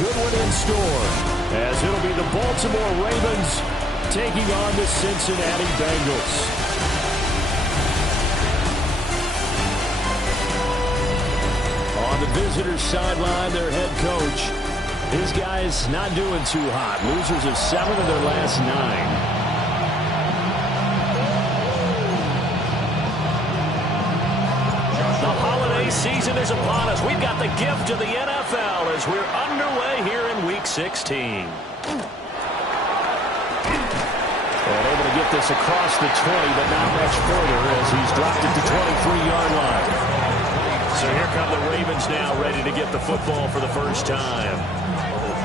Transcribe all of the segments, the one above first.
good one in store, as it'll be the Baltimore Ravens taking on the Cincinnati Bengals. On the visitors' sideline, their head coach. His guys not doing too hot. Losers of 7 of their last 9. Season is upon us. We've got the gift of the NFL as we're underway here in Week 16. And able to get this across the 20, but not much further as he's dropped it to 23-yard line. So here come the Ravens now, ready to get the football for the first time.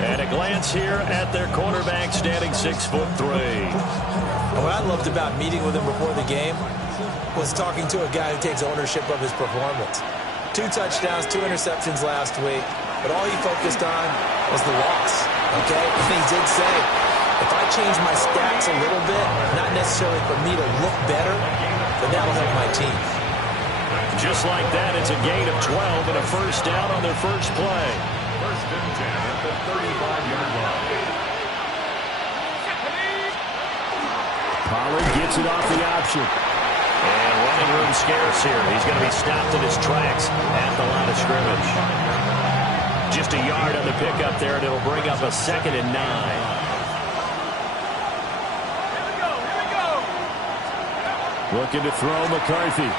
And a glance here at their quarterback, standing 6'3". What I loved about meeting with him before the game was talking to a guy who takes ownership of his performance. 2 touchdowns, 2 interceptions last week, but all he focused on was the loss, okay? And he did say, if I change my stats a little bit, not necessarily for me to look better, then that'll help my team. Just like that, it's a gain of 12 and a first down on their first play. First and 10 at the 35-yard line. Pollard gets it off the option. And running room scarce here. He's going to be stopped in his tracks at the line of scrimmage. Just a yard on the pickup there, and it'll bring up a 2nd and 9. Here we go. Looking to throw McCarthy.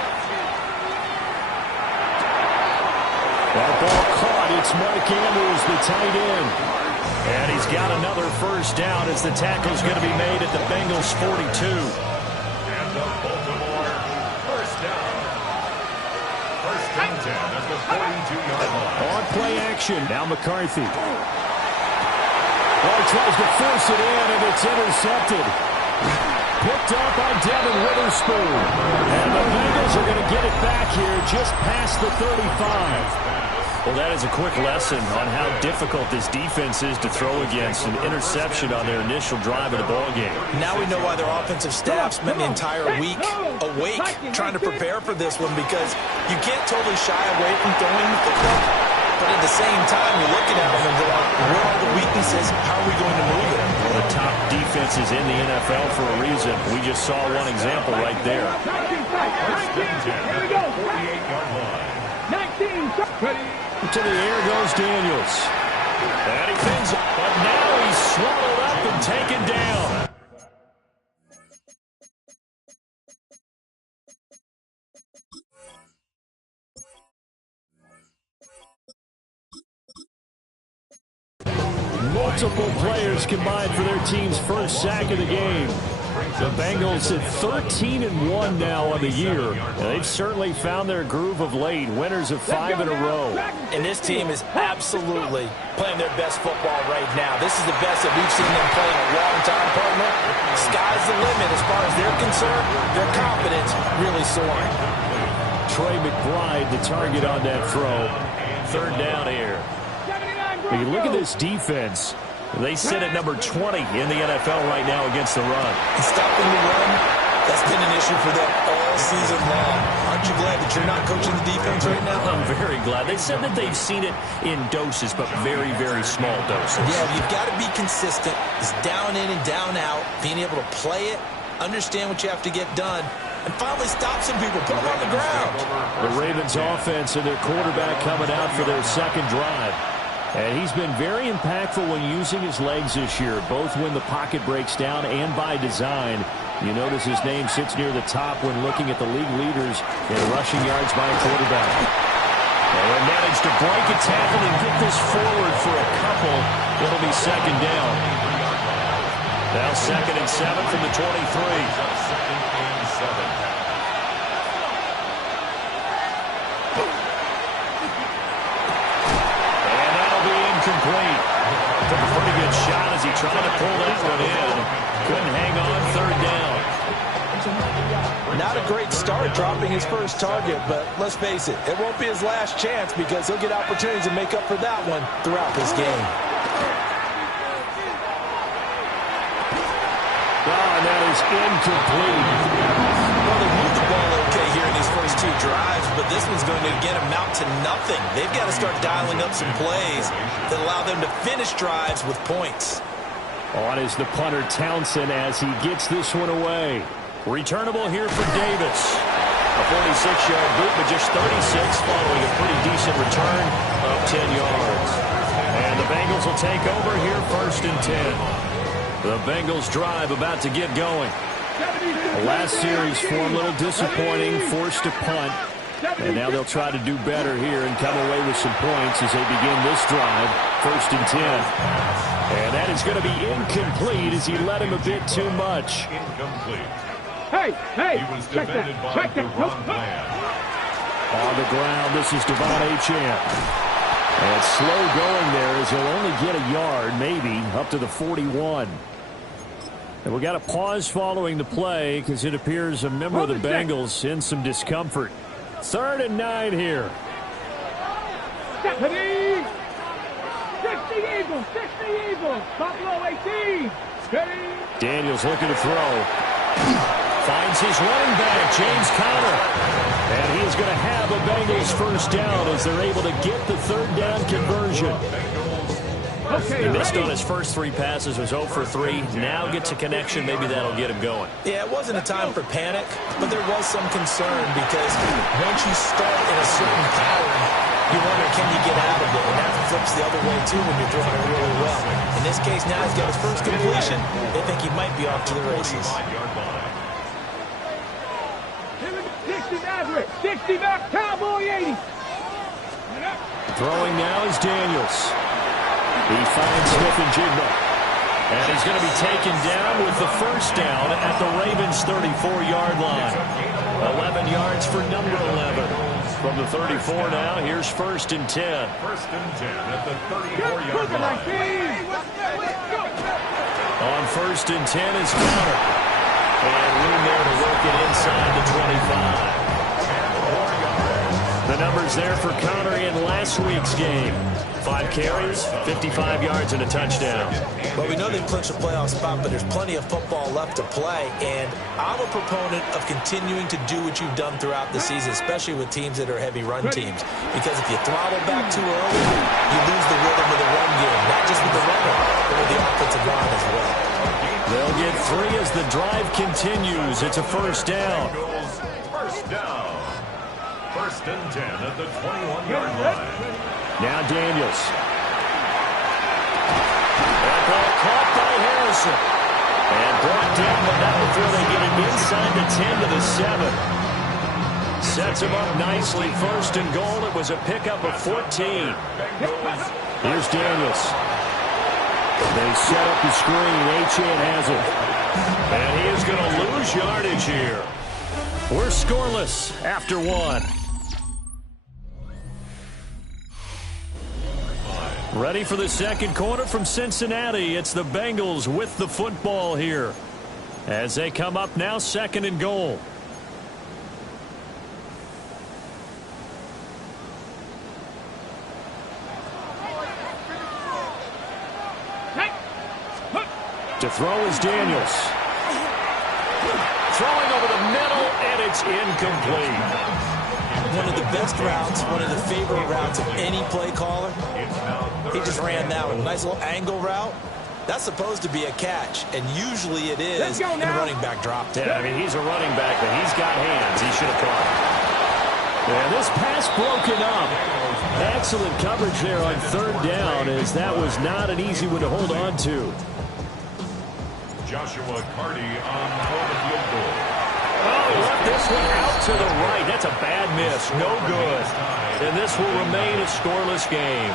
That ball caught. It's Mark Andrews, the tight end. And he's got another first down as the tackle's going to be made at the Bengals' 42. And the Baltimore first down. First and 10 at the 42-yard line. On play action. Now McCarthy. Well, he tries to force it in, and it's intercepted. Picked up by Devin Witherspoon. And the Bengals are going to get it back here just past the 35. Well, that is a quick lesson on how difficult this defense is to throw against. An interception on their initial drive of the ballgame. Now we know why their offensive staff spent the entire week awake trying to prepare for this one, because you can't totally shy away from throwing the football. But at the same time, you're looking at them and go, where are the weaknesses? How are we going to move it? One of the top defenses in the NFL for a reason. We just saw one example right there. First and 10 at the 48-yard line. 19. To the air goes Daniels. And he pins it, but now he's swallowed up and taken down. Multiple players combined for their team's first sack of the game. The Bengals at 13-1 now on the year. And they've certainly found their groove of late. Winners of 5 in a row. And this team is absolutely playing their best football right now. This is the best that we've seen them play in a long time, partner. Sky's the limit as far as they're concerned. Their confidence really soaring. Trey McBride, the target on that throw. 3rd down here. When you look at this defense, they sit at number 20 in the NFL right now against the run. And stopping the run, that's been an issue for them all season long. Aren't you glad that you're not coaching the defense right now? I'm very glad. They said that they've seen it in doses, but very, very small doses. Yeah, you've got to be consistent. It's down in and down out, being able to play it, understand what you have to get done, and finally stop some people, put them on the ground. The Ravens offense and their quarterback coming out for their second drive. And he's been very impactful when using his legs this year, both when the pocket breaks down and by design. You notice his name sits near the top when looking at the league leaders in rushing yards by a quarterback. And they managed to break a tackle and get this forward for a couple. It'll be 2nd down. Now 2nd and 7 from the 23. 2nd and 7. Complete. Took a pretty good shot as he tried to pull that one in. Couldn't hang on 3rd down. Not a great start dropping his first target, but let's face it, it won't be his last chance because he'll get opportunities to make up for that one throughout this game. Oh, and that is incomplete. Well, they moved the ball okay here in these first 2 2 drives, but this one's going to again amount to nothing. They've got to start dialing up some plays that allow them to finish drives with points. On is the punter Townsend as he gets this one away. Returnable here for Davis. A 46-yard boot, but just 36 following a pretty decent return of 10 yards. And the Bengals will take over here 1st and 10. The Bengals drive about to get going. The last series for a little disappointing, forced to punt. And now they'll try to do better here and come away with some points as they begin this drive, 1st and 10. And that is going to be incomplete as he led him a bit too much. Incomplete. Hey, He was defended by the wrong man. On the ground, this is Devon Achane. And slow going there as he'll only get a yard, maybe, up to the 41. And we got a pause following the play because it appears a member of the Bengals in some discomfort. 3rd and 9 here. 60 Eagles, 60 Eagles, Buffalo 18. Daniels looking to throw. Finds his running back, James Conner. And he is going to have a Bengals first down as they're able to get the 3rd down conversion. He missed on his first 3 passes, was 0 for 3. Now gets a connection. Maybe that'll get him going. Yeah, it wasn't a time for panic, but there was some concern because once you start in a certain pattern, you wonder, can you get out of it? And that flips the other way, too, when you're throwing it really well. In this case, now he's got his first completion. They think he might be off to the races. 60 Maverick, 60 back, Cowboy 80. Throwing now is Daniels. He finds Smith-Njigba. And he's going to be taken down with the first down at the Ravens' 34-yard line. 11 yards for number 11. From the 34 now, here's 1st and 10. 1st and 10 at the 34-yard line. On 1st and 10 is Conner. And room there to work it inside the 25. The numbers there for Conner in last week's game. 5 carries, 55 yards, and a touchdown. Well, we know they've clinched a playoff spot, but there's plenty of football left to play, and I'm a proponent of continuing to do what you've done throughout the season, especially with teams that are heavy run teams, because if you throttle back too early, you lose the rhythm of the run game, not just with the runner, but with the offensive line as well. They'll get 3 as the drive continues. It's a first down. First down. 1st and 10 at the 21-yard line. Now Daniels. That ball caught by Harrison. And brought down, but not before they get it inside the 10 to the 7. Sets him up nicely. 1st and goal. It was a pickup of 14. Here's Daniels. They set up the screen. Achane has it. And he is going to lose yardage here. We're scoreless after 1. Ready for the second quarter from Cincinnati. It's the Bengals with the football here as they come up now 2nd and goal. To throw is Daniels. Throwing over the middle, and it's incomplete. One of the best routes, one of the favorite routes of any play caller. He just ran that one. Nice little angle route. That's supposed to be a catch, and usually it is, and the running back dropped it. Yeah, I mean, he's a running back, but he's got hands. He should have caught it. Yeah, this pass broken up. Excellent coverage there on 3rd down, as that was not an easy one to hold on to. Joshua Carty on for the field goal. Oh, left this one out to the right. That's a bad miss. No good. And this will remain a scoreless game.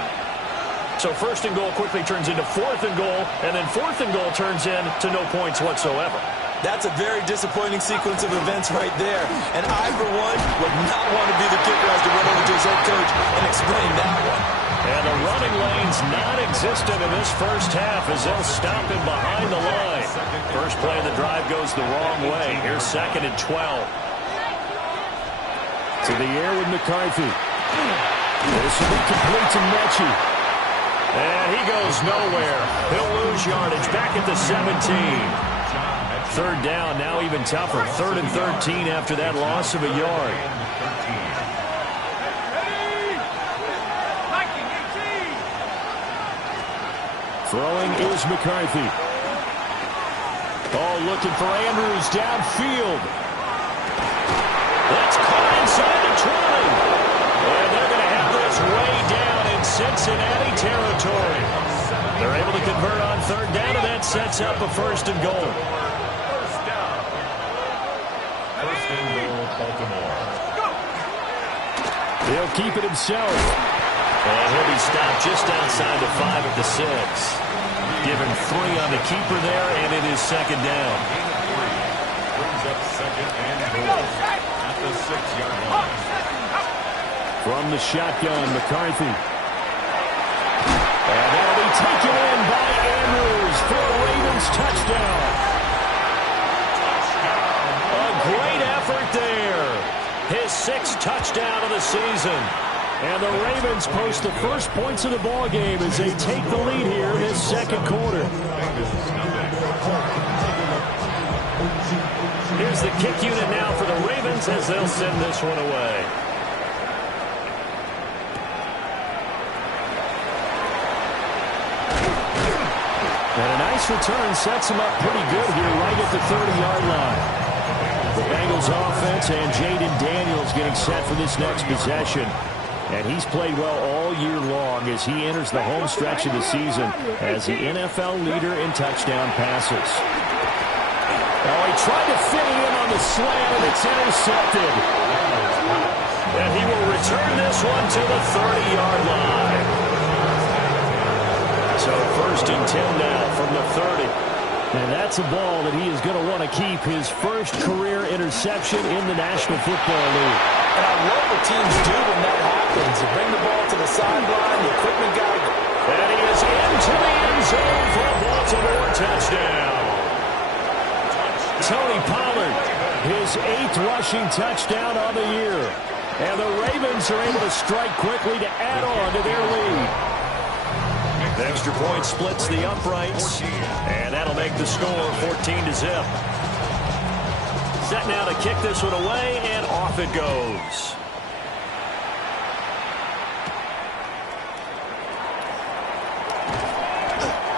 So 1st and goal quickly turns into 4th and goal, and then 4th and goal turns into no points whatsoever. That's a very disappointing sequence of events right there. And I, for one, would not want to be the kicker as to run over to his head coach and explain that one. And the running lane's non-existent in this first half as they'll stop him behind the line. First play of the drive goes the wrong way. Here's 2nd and 12. To the air with McCarthy. This will be complete to Mechie. And he goes nowhere. He'll lose yardage back at the 17. 3rd down, now even tougher. 3rd and 13 after that loss of a yard. Throwing is McCarthy. Oh, looking for Andrews downfield. That's caught inside the 20. And they're going to have this way down in Cincinnati territory. They're able to convert on third down, and that sets up a first and goal. First down. First and goal, Baltimore. He'll keep it himself. And he'll be stopped just outside the 5 at the 6. Given 3 on the keeper there, and it is second down. Brings up second and goal at the 6-yard line. From the shotgun, McCarthy. And that'll be taken in by Andrews for a Ravens touchdown. A great effort there. His 6th touchdown of the season. And the Ravens post the first points of the ball game as they take the lead here in this second quarter. Here's the kick unit now for the Ravens as they'll send this one away. And a nice return sets him up pretty good here right at the 30-yard line. The Bengals offense and Jaden Daniels getting set for this next possession. And he's played well all year long as he enters the home stretch of the season as the NFL leader in touchdown passes. Oh, he tried to fit it in on the slant, and it's intercepted. And he will return this one to the 30-yard line. So first and 10 now from the 30. And that's a ball that he is going to want to keep, his first career interception in the National Football League. And I love what teams do when that happens. You bring the ball to the sideline, the equipment guy. And he is into the end zone for a Baltimore touchdown. Tony Pollard, his 8th rushing touchdown on the year. And the Ravens are able to strike quickly to add on to their lead. The extra point splits the uprights, and that'll make the score 14-0. Set now to kick this one away, and off it goes.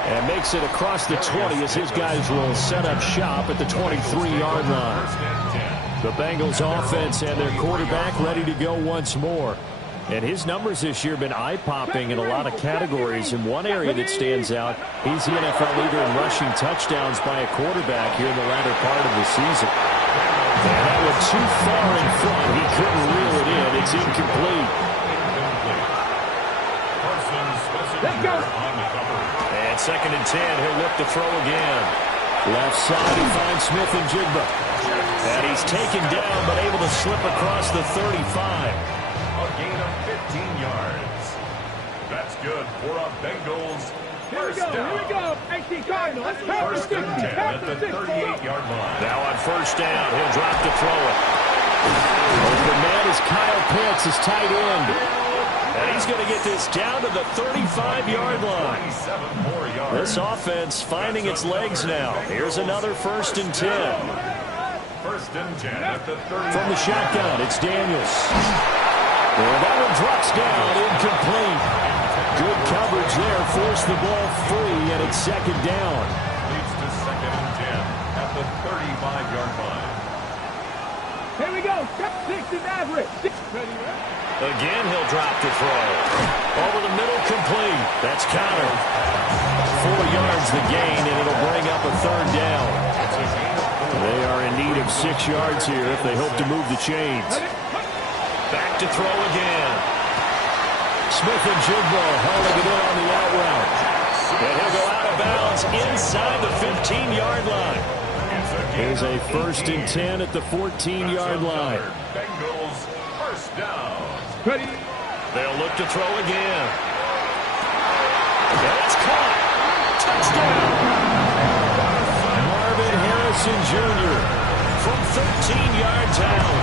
And makes it across the 20 as his guys will set up shop at the 23-yard line. The Bengals offense and their quarterback ready to go once more. And his numbers this year have been eye-popping in a lot of categories. In one area that stands out, he's the NFL leader in rushing touchdowns by a quarterback here in the latter part of the season. And that one too far in front. He couldn't reel it in. It's incomplete. Let's go. And second and 10. He'll look to throw again. Left side, he finds Smith and Jigba. And he's taken down, but able to slip across the 35. A gain of 15 yards. That's good for a Bengals first down. Here we go. 18 Cardinals. First and 10 at the 38-yard line. Now on first down, he'll drop to throw it. Open man is Kyle Pitts, his tight end. And he's going to get this down to the 35-yard line. 27 more yards. This offense finding its legs now. Here's another first and 10. First and 10 at the 30. From the shotgun, it's Daniels. And that one drops down, incomplete. Good coverage there, forced the ball free, and it's second down. Leads to second and 10 at the 35-yard line. Here we go. 60 average. Again, he'll drop to throw. Over the middle, complete. That's countered. 4 yards the gain, and it'll bring up a third down. They are in need of 6 yards here if they hope to move the chains. Back to throw again. Smith and Jigba hauling it in on the out route. And he'll go out of bounds inside the 15-yard line. Here's a first and 10 at the 14-yard line. Bengals first down. Ready. They'll look to throw again. And it's caught. Touchdown. Marvin Harrison Jr. from 13 yards out.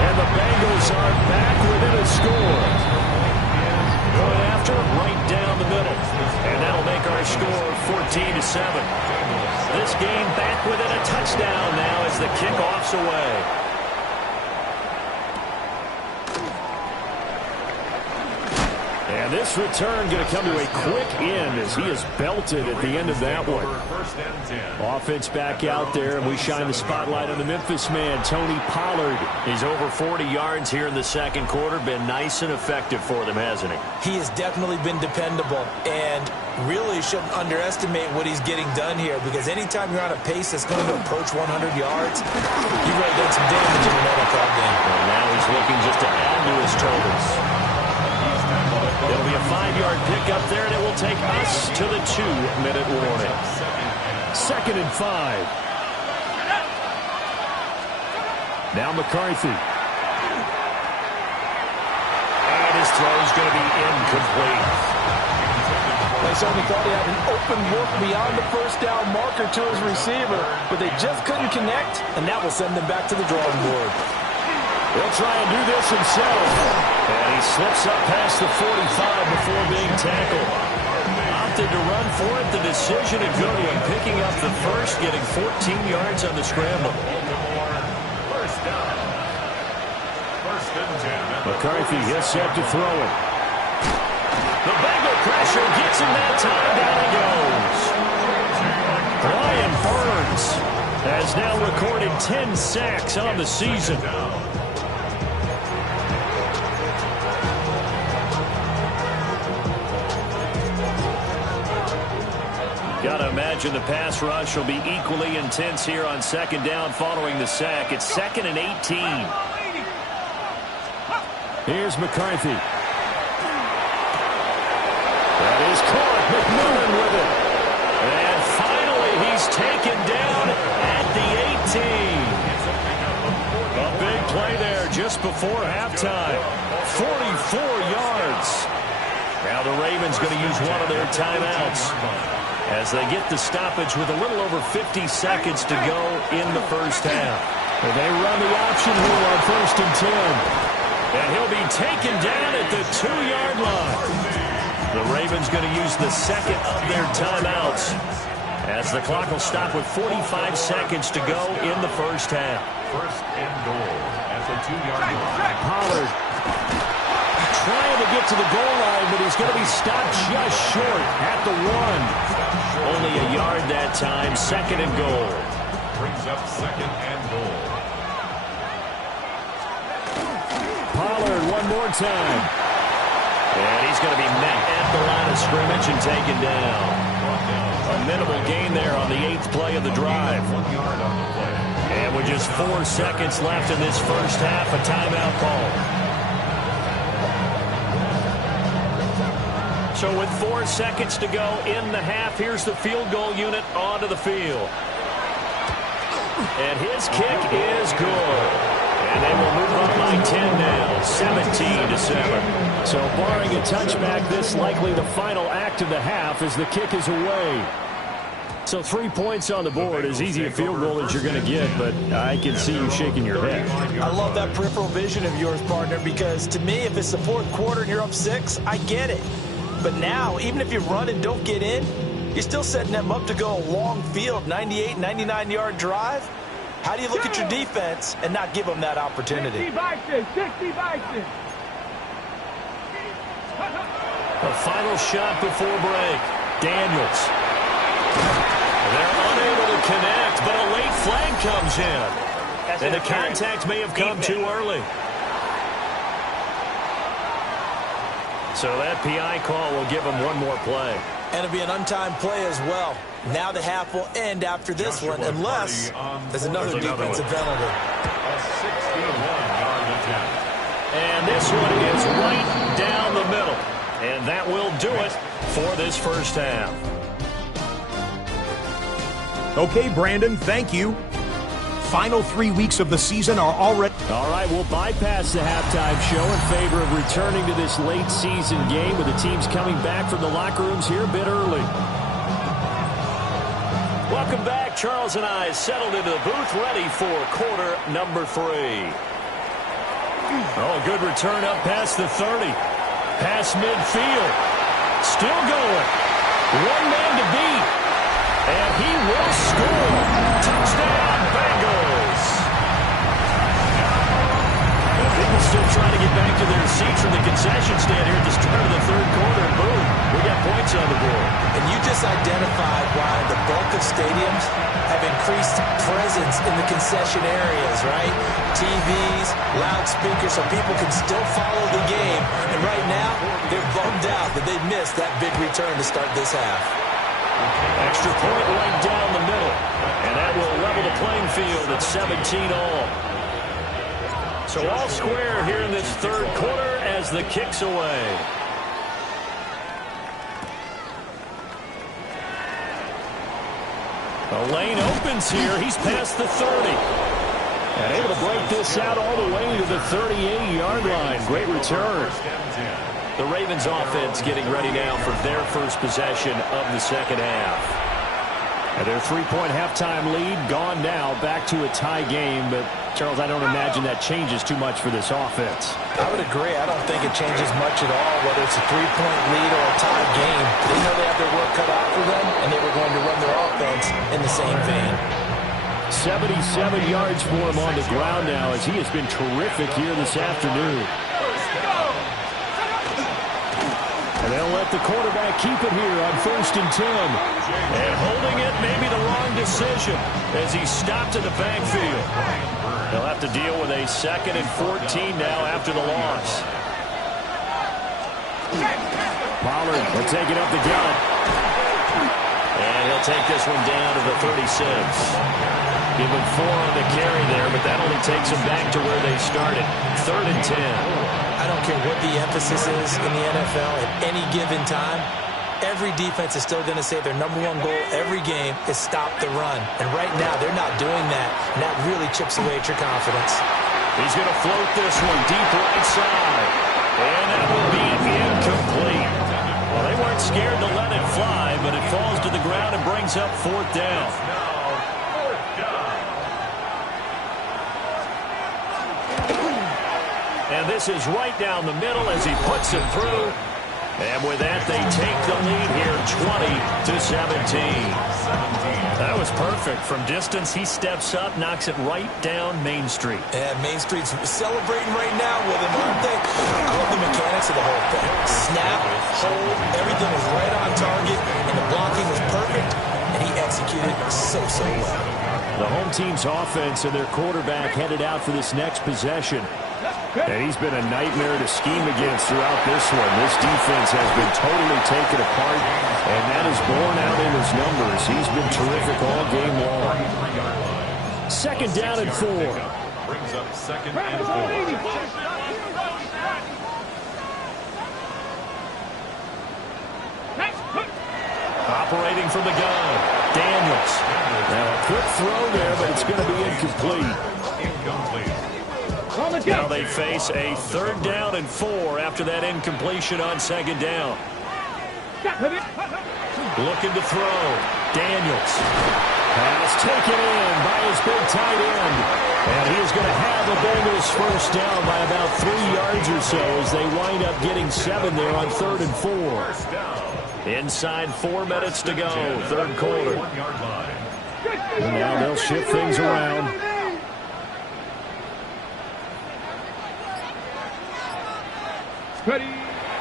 And the Bengals are back within a score. Going after right down the middle. And that'll make our score 14-7. This game back within a touchdown now as the kickoff's away. And And this return going to come to a quick end as he is belted at the end of that one. Offense back out there, and we shine the spotlight on the Memphis man, Tony Pollard. He's over 40 yards here in the second quarter. Been nice and effective for them, hasn't he? He has definitely been dependable, and really shouldn't underestimate what he's getting done here, because anytime you're on a pace that's going to approach 100 yards, you've really done some damage in an NFL game. And now he's looking just to add to his totals. It'll be a 5-yard pickup there, and it will take us to the 2-minute warning. 2nd and 5. Now McCarthy. And his throw is going to be incomplete. They certainly thought he had an open look beyond the first down marker to his receiver, but they just couldn't connect, and that will send them back to the drawing board. He'll try and do this himself. And he slips up past the 45 before being tackled. Opted to run for it. The decision a good one. Picking up the first, getting 14 yards on the scramble. First down. 1st and 10. McCarthy is set to throw it. The Bengal pressure gets him that time. Down he goes. Brian Burns has now recorded 10 sacks on the season. Got to imagine the pass rush will be equally intense here on 2nd down following the sack. It's 2nd and 18. Here's McCarthy. That is caught. McMillan with it. And finally he's taken down at the 18. A big play there just before halftime. 44 yards. Now the Ravens going to use one of their timeouts as they get the stoppage with a little over 50 seconds to go in the first half. And they run the option rule on 1st and 10. And he'll be taken down at the 2-yard line. The Ravens going to use the second of their timeouts as the clock will stop with 45 seconds to go in the first half. 1st and goal at the 2-yard line. Pollard trying to get to the goal line, but he's going to be stopped just short at the 1. Only a yard that time. 2nd and goal. Brings up 2nd and goal. Pollard one more time. And he's going to be met at the line of scrimmage and taken down. A minimal gain there on the 8th play of the drive. 1 yard on the play. And with just 4 seconds left in this first half, a timeout call. So with 4 seconds to go in the half, here's the field goal unit onto the field. And his kick is good. And they will move up by 10 now, 17-7. So barring a touchback, this likely the final act of the half as the kick is away. So 3 points on the board, as easy a field goal as you're going to get, but I can see you shaking your head. I love that peripheral vision of yours, partner, because to me, if it's the 4th quarter and you're up 6, I get it. But now, even if you run and don't get in, you're still setting them up to go a long field, 98, 99-yard drive. How do you look at your defense and not give them that opportunity? 60 Bison, 60 Bison. A final shot before break. Daniels. They're unable to connect, but a late flag comes in. And the contact may have come too early. So that PI call will give them one more play. And it'll be an untimed play as well. Now the half will end after this one, unless there's another defensive penalty. A 61-yard attempt. And this one is right down the middle. And that will do it for this first half. Okay, Brandon, thank you. Final 3 weeks of the season are already... All right, we'll bypass the halftime show in favor of returning to this late season game with the teams coming back from the locker rooms here a bit early. Welcome back. Charles and I settled into the booth ready for quarter number 3. Oh, good return up past the 30. Past midfield. Still going. One man to beat. And he will score. Touchdown, Bengals. The still trying to get back to their seats from the concession stand here at the start of the third quarter. And boom, we got points on the board. And you just identified why the bulk of stadiums have increased presence in the concession areas, right? TVs, loudspeakers, so people can still follow the game. And right now, they're bummed out that they missed that big return to start this half. Extra point right down the middle. And that will level the playing field at 17 all. So all square here in this third quarter as the kick's away. The lane opens here. He's past the 30. And able to break this out all the way to the 38-yard line. Great return. The Ravens offense getting ready now for their first possession of the second half. And their three-point halftime lead gone now, back to a tie game. But, Charles, I don't imagine that changes too much for this offense. I would agree. I don't think it changes much at all, whether it's a three-point lead or a tie game. They know they have their work cut out for them, and they were going to run their offense in the same vein. 77 yards for him on the ground now, as he has been terrific here this afternoon. And they'll let the quarterback keep it here on 1st and 10. And holding it, maybe the wrong decision as he stopped in the backfield. They'll have to deal with a 2nd and 14 now after the loss. Pollard will take it up the gut. And he'll take this one down to the 36. Give him 4 on the carry there, but that only takes them back to where they started. 3rd and 10. I don't care what the emphasis is in the NFL at any given time. Every defense is still going to say their #1 goal every game is stop the run. And right now, they're not doing that, and that really chips away at your confidence. He's going to float this one deep right side. And that will be incomplete. Well, they weren't scared to let it fly, but it falls to the ground and brings up 4th down. And this is right down the middle as he puts it through. And with that, they take the lead here, 20-17. That was perfect. From distance, he steps up, knocks it right down Main Street. Yeah, Main Street's celebrating right now with him, aren't they? I love the mechanics of the whole thing. Snap, hold, everything was right on target, and the blocking was perfect, and he executed so well. The home team's offense and their quarterback headed out for this next possession. And he's been a nightmare to scheme against throughout this one. This defense has been totally taken apart, and that is borne out in his numbers. He's been terrific all game long. 2nd down and 4. Brings up 2nd and 4. Operating from the gun, Daniels. Now a quick throw there, but it's going to be incomplete. Now they face a 3rd down and 4 after that incompletion on 2nd down. Looking to throw. Daniels. Pass taken in by his big tight end. And he is going to have the Bengals 1st down by about 3 yards or so as they wind up getting 7 there on 3rd and 4. Inside 4 minutes to go, 3rd quarter. And now they'll shift things around.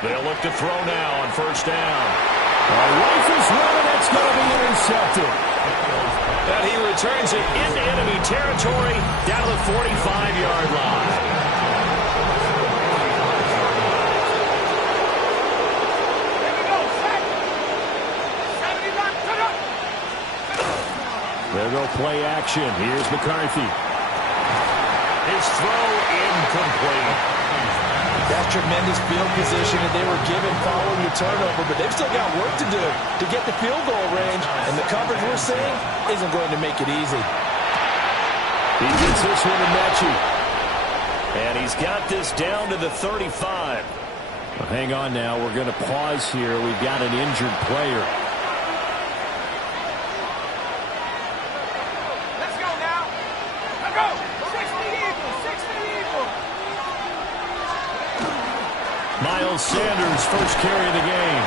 They'll look to throw now on 1st down. Rifles running, that's going to be intercepted. And he returns it into enemy territory down to the 45-yard line. There go play action. Here's McCarthy. His throw incomplete. That's tremendous field position that they were given following the turnover, but they've still got work to do to get the field goal range, and the coverage we're seeing isn't going to make it easy. He gets this one to Mechie. And he's got this down to the 35. Well, hang on now. We're going to pause here. We've got an injured player. Miles Sanders, first carry of the game.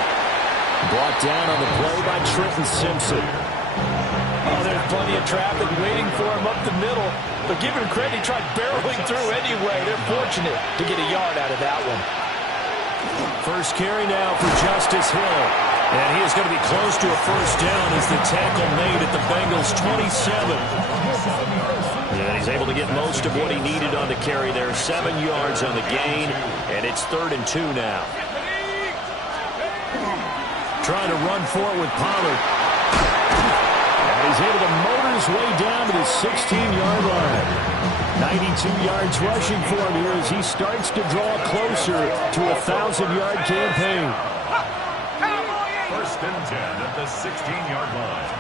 Brought down on the play by Trenton Simpson. Oh, they're Plenty of traffic waiting for him up the middle. But give him credit, he tried barreling through anyway. They're fortunate to get a yard out of that one. First carry now for Justice Hill. And he is going to be close to a first down as the tackle made at the Bengals' 27. And he's able to get most of what he needed on the carry there. 7 yards on the gain, and it's 3rd and 2 now. Trying to run for it with Pollard. And he's able to motor his way down to the 16-yard line. 92 yards rushing for him here as he starts to draw closer to a 1,000-yard campaign. First and 10 at the 16-yard line.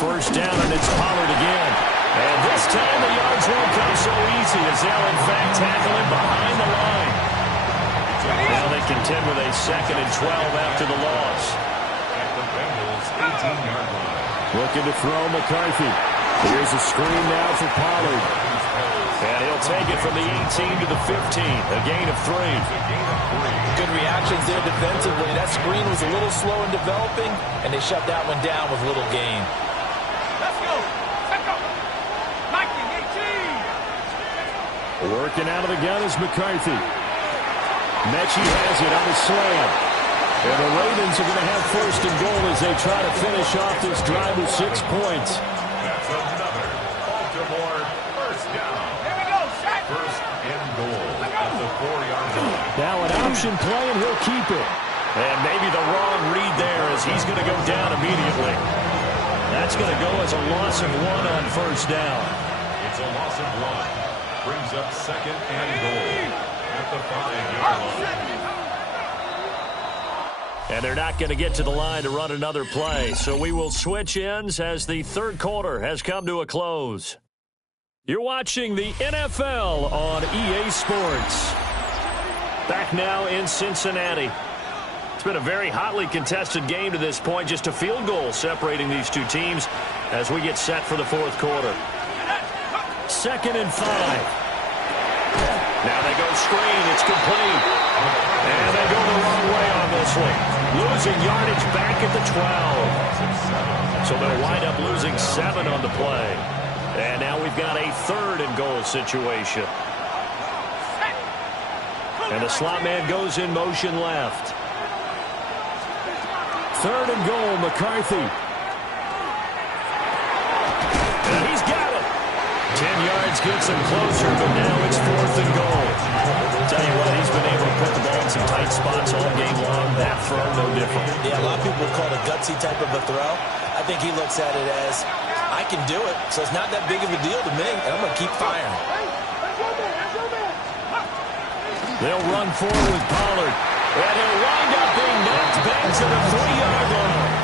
First down, and it's Pollard again. And this time the yards won't come so easy as they'll, in fact, tackle him behind the line. Now they contend with a 2nd and 12 after the loss. At the Bengals' 18-yard line. Looking to throw McCarthy. Here's a screen now for Pollard. And he'll take it from the 18 to the 15. A gain of 3. Good reactions there defensively. That screen was a little slow in developing, and they shut that one down with little gain. Let's go. Let's go. 19, 18. Working out of the gun is McCarthy. Mechie has it on the slam. And the Ravens are going to have first and goal as they try to finish off this drive with 6 points. That's another Baltimore first down. Here we go. Set. First and goal at the 4-yard line. Now an option play, and he'll keep it. And maybe the wrong read there as he's going to go down immediately. That's going to go as a loss of 1 on first down. It's a loss of 1. Brings up 2nd and goal at the 5-yard line. And they're not going to get to the line to run another play. So we will switch ends as the 3rd quarter has come to a close. You're watching the NFL on EA Sports. Back now in Cincinnati. It's been a very hotly contested game to this point. Just a field goal separating these two teams as we get set for the 4th quarter. 2nd and 5. Now they go screen. It's complete. And they go the wrong way on this one. Losing yardage back at the 12. So they'll wind up losing 7 on the play. And now we've got a 3rd and goal situation. And the slot man goes in motion left. 3rd and goal, McCarthy. And he's got it. 10 yards gets him closer, but now it's 4th and goal. Tell you what, he's been able to put the ball in some tight spots all game long. That throw, no different. Yeah, a lot of people call it a gutsy type of a throw. I think he looks at it as, I can do it, so it's not that big of a deal to me, and I'm going to keep firing. They'll run forward with Pollard, and he'll wind up being knocked back to the 3-yard line.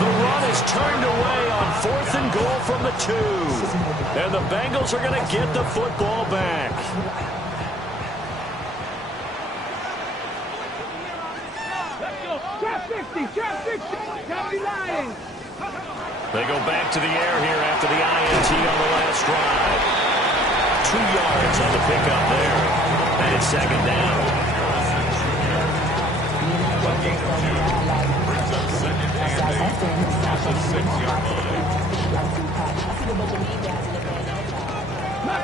The run is turned away on 4th and goal from the 2. And the Bengals are going to get the football back. Trap 60, trap 60. Trap line. They go back to the air here after the INT on the last drive. 2 yards on the pickup there. And it's 2nd down. Brings up 2nd and 8 at the 6-yard line.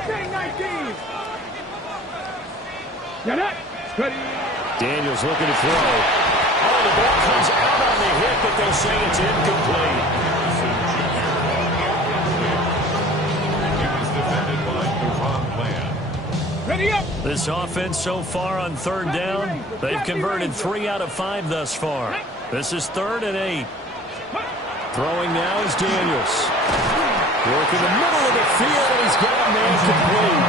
19. Get it. Ready. Daniels looking to throw. Oh, the ball comes out on the hit, but they'll say it's incomplete. He was defended by the wrong plan. Ready up. This offense so far on 3rd down, they've converted 3 out of 5 thus far. This is 3rd and 8. Throwing now is Daniels. Working the middle of the field, and he's got a man complete.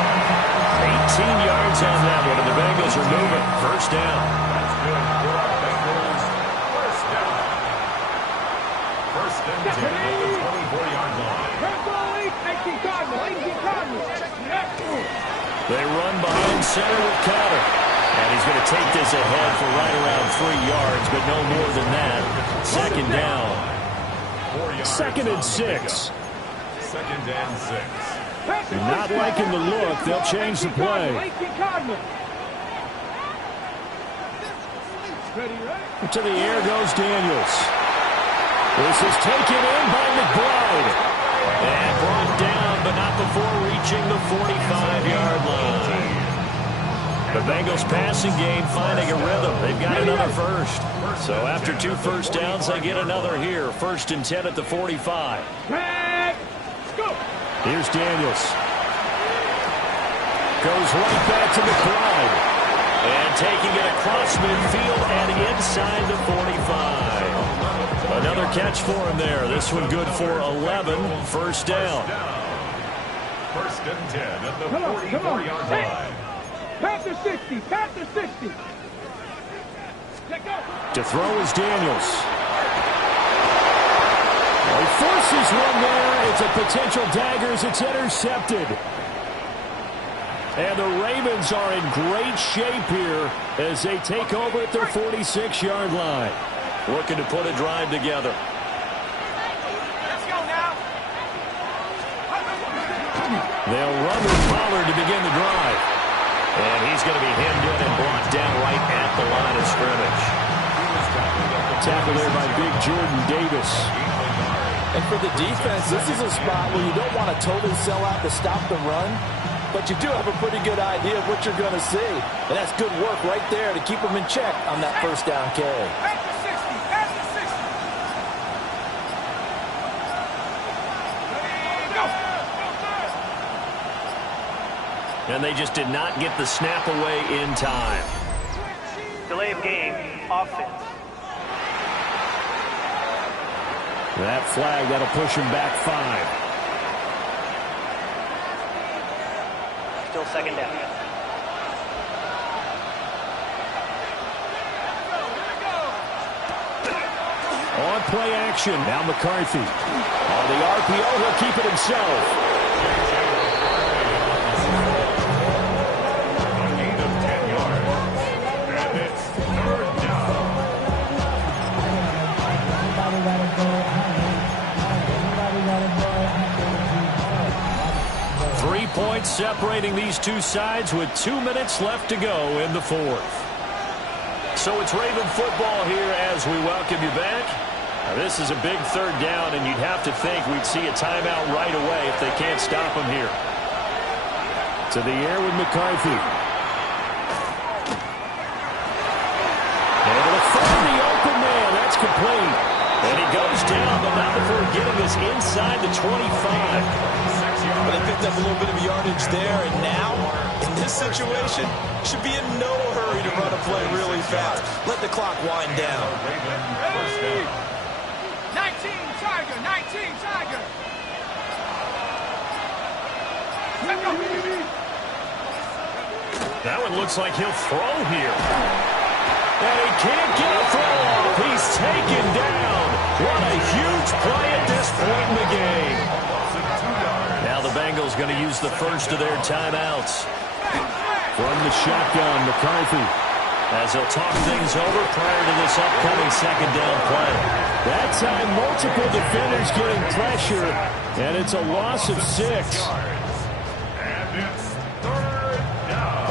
18 yards on that one, and the Bengals are moving. First down. That's good for our Bengals. First down. First and 10 at the 24-yard line. They run behind center with Cotter. And he's going to take this ahead for right around 3 yards, but no more than that. 2nd down. 2nd and 6. 2nd and 6. Not liking the look. They'll change the play. To the air goes Daniels. This is taken in by McBride. And brought down, but not before reaching the 45-yard line. The Bengals passing game finding a rhythm. They've got another first. So after 2 first downs, they get another here. 1st and 10 at the 45. Here's Daniels. Goes right back to McBride. And taking it across midfield and inside the 45. Another catch for him there. This one good for 11. 1st down. 1st and 10 at the 44-yard line. Pass to 60. Pass to 60. To throw is Daniels. Well, he forces one there. It's a potential dagger as it's intercepted. And the Ravens are in great shape here as they take over at their 46-yard line. Looking to put a drive together. Let's go now. They'll run with Pollard to begin the drive. And he's going to be hemmed in and brought down right at the line of scrimmage. Tackle there by big Jordan Davis. And for the defense, this is a spot where you don't want to totally sell out to stop the run, but you do have a pretty good idea of what you're going to see. And that's good work right there to keep them in check on that 1st down carry. Pass to 60. Pass to 60. Go. And they just did not get the snap away in time. Delay of game, offense. That flag, that'll push him back 5. Still 2nd down. On play action, now McCarthy. On the RPO, he'll keep it himself. A gain of 10 yards. And it's 3rd down. 3 points separating these two sides with 2 minutes left to go in the 4th. So it's Raven football here as we welcome you back. Now this is a big 3rd down, and you'd have to think we'd see a timeout right away if they can't stop him here. To the air with McCarthy. Able to find the open man. That's complete. And he goes down, but not before getting us inside the 25. But they picked up a little bit of yardage there, and now, in this situation, should be in no hurry to run a play really fast. Let the clock wind down. 19 Tiger. 19 Tiger. That one looks like he'll throw here. And he can't get a throw off. He's taken down. What a huge play at this point in the game. Now the Bengals going to use the first of their timeouts. From the shotgun, McCarthy, as they'll talk things over prior to this upcoming 2nd down play. That time, multiple defenders getting pressure, and it's a loss of 6. And it's 3rd down.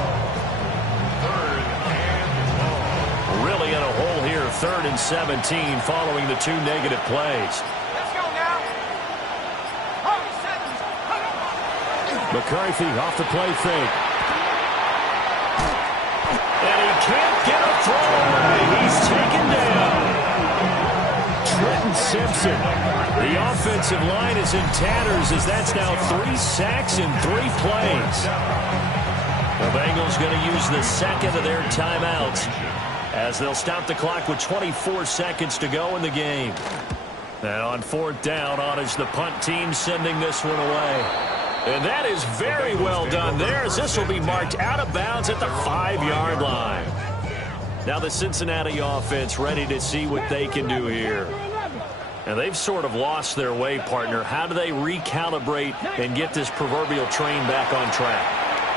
3rd and long. Really in a hole here, 3rd and 17 following the 2 negative plays. Let's go now. McCarthy off the play fake. And he can't get a throw away. He's taken down. Trenton Simpson. The offensive line is in tatters as that's now 3 sacks in 3 plays. The Bengals going to use the 2nd of their timeouts as they'll stop the clock with 24 seconds to go in the game. And on 4th down, on is the punt team sending this one away. And that is very well done there as this will be marked out of bounds at the 5-yard line. Now the Cincinnati offense ready to see what they can do here. And they've sort of lost their way, partner. How do they recalibrate and get this proverbial train back on track?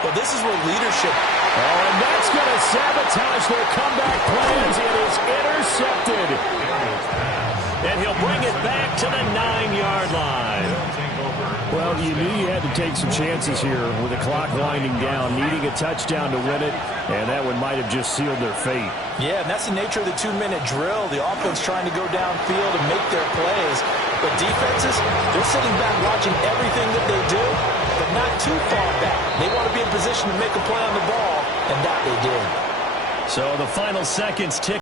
Well, this is where leadership... Oh, and that's going to sabotage their comeback plans. It is intercepted. And he'll bring it back to the 9-yard line. Well, you knew you had to take some chances here with the clock winding down, needing a touchdown to win it, and that one might have just sealed their fate. Yeah, and that's the nature of the 2-minute drill. The offense trying to go downfield and make their plays. But defenses, they're sitting back watching everything that they do, but not too far back. They want to be in position to make a play on the ball, and that they did. So the final seconds tick.